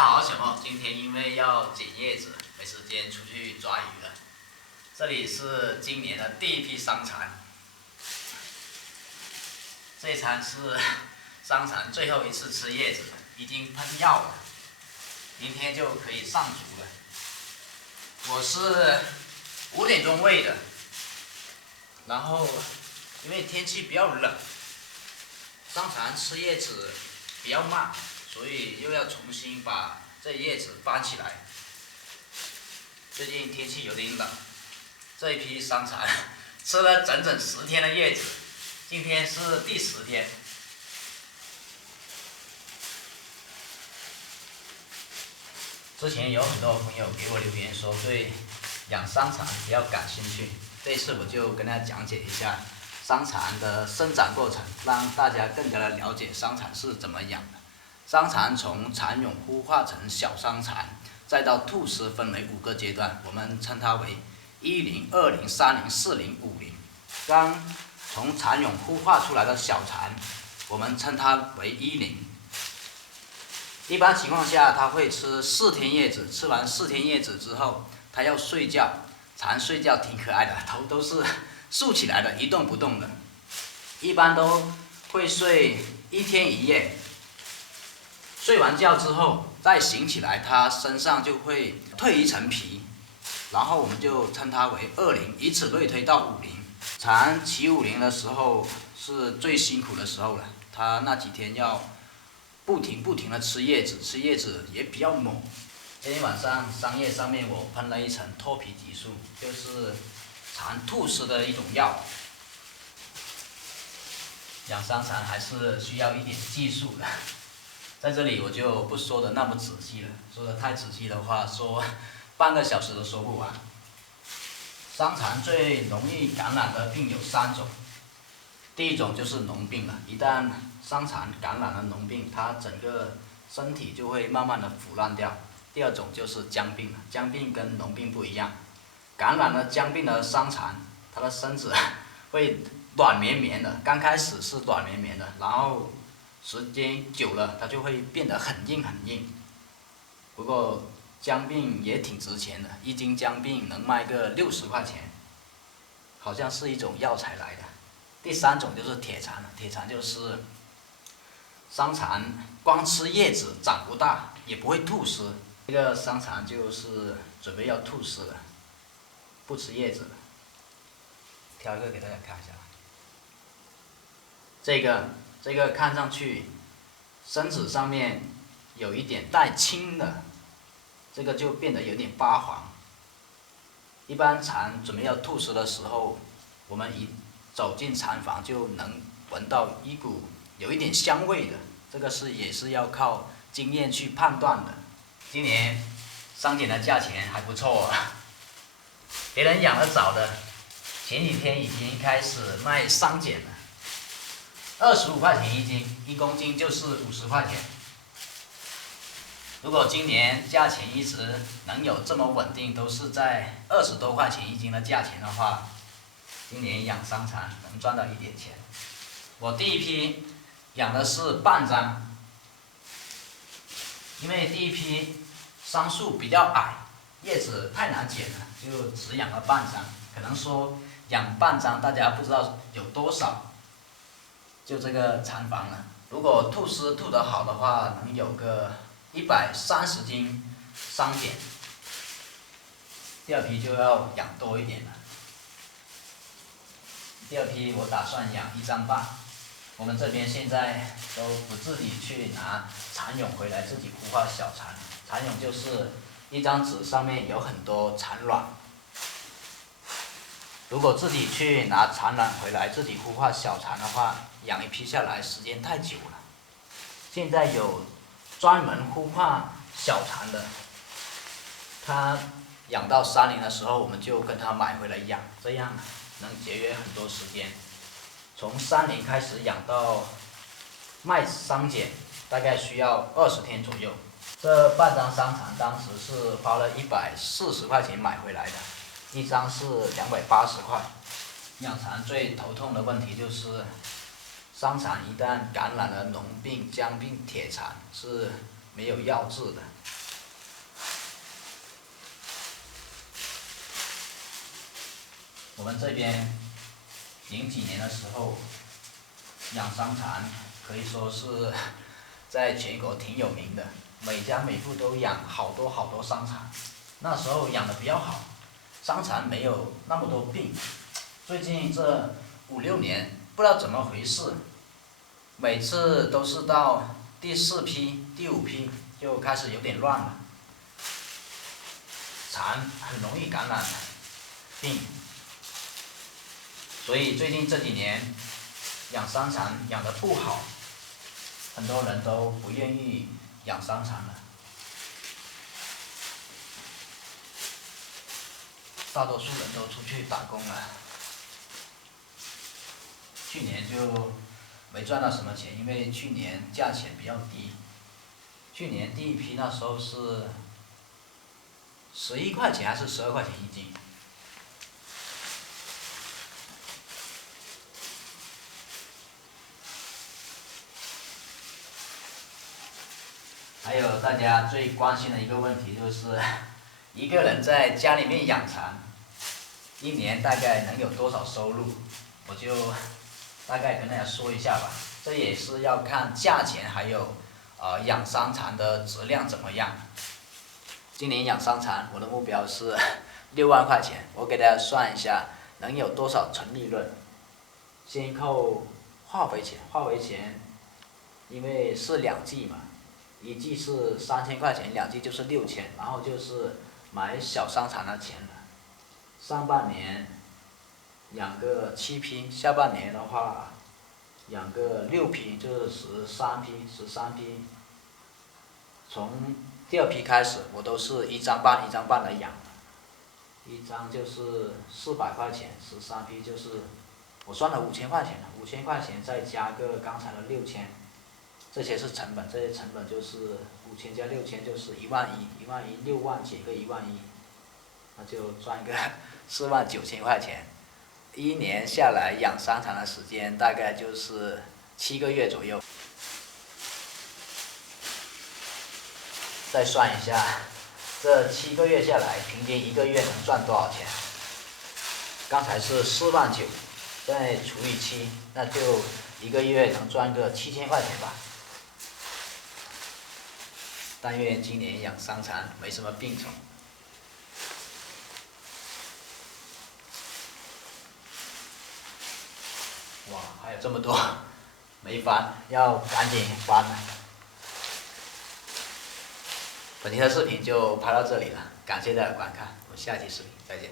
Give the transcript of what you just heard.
家好，小莫。今天因为要剪叶子，没时间出去抓鱼了。这里是今年的第一批伤蚕，这一餐是伤蚕最后一次吃叶子，已经喷药了，明天就可以上竹了。我是5点钟喂的，然后因为天气比较冷，伤蚕吃叶子比较慢，所以又要重新把这叶子翻起来。最近天气有点冷，这一批伤蚕吃了整整10天的叶子，今天是第10天。之前有很多朋友给我留言说对养伤蚕比较感兴趣，这次我就跟大家讲解一下伤蚕的生长过程，让大家更加的了解伤蚕是怎么养的。伤蚕从蚕蛹孵化成小伤蚕，再到吐丝，分为5个阶段，我们称它为10、20、30、40、50。刚从蚕蛹孵化出来的小蚕，我们称它为10。一般情况下，它会吃4天叶子，吃完4天叶子之后，它要睡觉。蚕睡觉挺可爱的，头都是竖起来的，一动不动的。一般都会睡1天1夜。睡完觉之后再醒起来，它身上就会蜕一层皮，然后我们就称它为20，以此类推到50。蚕起50的时候是最辛苦的时候了，它那几天要不停的吃叶子，吃叶子也比较猛。今天晚上桑叶上面我喷了一层脱皮激素，就是蚕吐丝的一种药。养伤蚕还是需要一点技术的，在这里我就不说的那么仔细了，说的太仔细的话，说半个小时都说不完。伤蚕最容易感染的病有3种，第一种就是脓病了，一旦伤蚕感染了脓病，它整个身体就会慢慢的腐烂掉。第二种就是僵病了，僵病跟脓病不一样，感染了僵病的伤蚕，它的身子会软绵绵的，刚开始是软绵绵的，然后时间久了它就会变得很硬很硬。不过僵病也挺值钱的，1斤僵病能卖个60块钱，好像是一种药材来的。第3种就是铁蚕了，铁蚕就是伤蚕光吃叶子长不大，也不会吐丝。这个伤蚕就是准备要吐丝了，不吃叶子了。挑一个给大家看一下，这个看上去身子上面有一点带青的，这个就变得有点发黄。一般蚕准备要吐丝的时候，我们一走进蚕房就能闻到一股有一点香味的，这个也是要靠经验去判断的。今年伤茧的价钱还不错啊，别人养得早的，前几天已经开始卖伤茧了，25块钱1斤，1公斤就是50块钱。如果今年价钱一直能有这么稳定，都是在20多块钱1斤的价钱的话，今年养伤蚕能赚到一点钱。我第一批养的是半张，因为第一批桑树比较矮，叶子太难剪了，就只养了半张。可能说养半张大家不知道有多少，就这个蚕房了。如果吐丝吐得好的话，能有个130斤伤茧。第2批就要养多一点了。第2批我打算养1张半。我们这边现在都不自己去拿蚕蛹回来自己孵化小蚕，蚕蛹就是一张纸上面有很多蚕卵。如果自己去拿蚕卵回来自己孵化小蚕的话，养一批下来时间太久了。现在有专门孵化小蚕的，他养到3年的时候，我们就跟他买回来养，这样能节约很多时间。从3年开始养到卖伤茧，大概需要20天左右。这半张伤蚕当时是花了140块钱买回来的，一张是280块。养蚕最头痛的问题就是伤蚕一旦感染了脓病、僵病、铁蚕，是没有药治的。我们这边零几年的时候，养伤残可以说是在全国挺有名的，每家每户都养好多好多伤残。那时候养的比较好，伤残没有那么多病。最近这5、6年不知道怎么回事，每次都是到第4批、第5批就开始有点乱了，蚕很容易感染病。所以最近这几年养伤残养得不好，很多人都不愿意养伤残了，大多数人都出去打工了。去年就没赚到什么钱，因为去年价钱比较低。去年第1批那时候是11块钱还是12块钱1斤。还有大家最关心的一个问题就是，一个人在家里面养蚕，1年大概能有多少收入？我就大概跟大家说一下吧。这也是要看价钱，还有养伤残的质量怎么样。今年养伤残，我的目标是6万块钱。我给大家算一下，能有多少纯利润？先扣化肥钱，化肥钱，因为是2季嘛。1季是3000块钱，2季就是6000，然后就是买小伤残的钱了。上半年养个7批，下半年的话养个6批，就是13批。从第2批开始，我都是1张半1张半来养的，1张就是400块钱，13批就是我算了5000块钱了，5000块钱再加个刚才的6000。这些是成本，这些成本就是5000加6000就是11000，11000 6万减个11000，那就赚个49000块钱。1年下来养伤残的时间大概就是7个月左右。再算一下，这7个月下来，平均1个月能赚多少钱？刚才是49000，再除以7，那就1个月能赚个7000块钱吧。但愿今年养伤残没什么病虫。哇，还有这么多没翻，要赶紧翻了。本期的视频就拍到这里了，感谢大家观看，我们下期视频再见。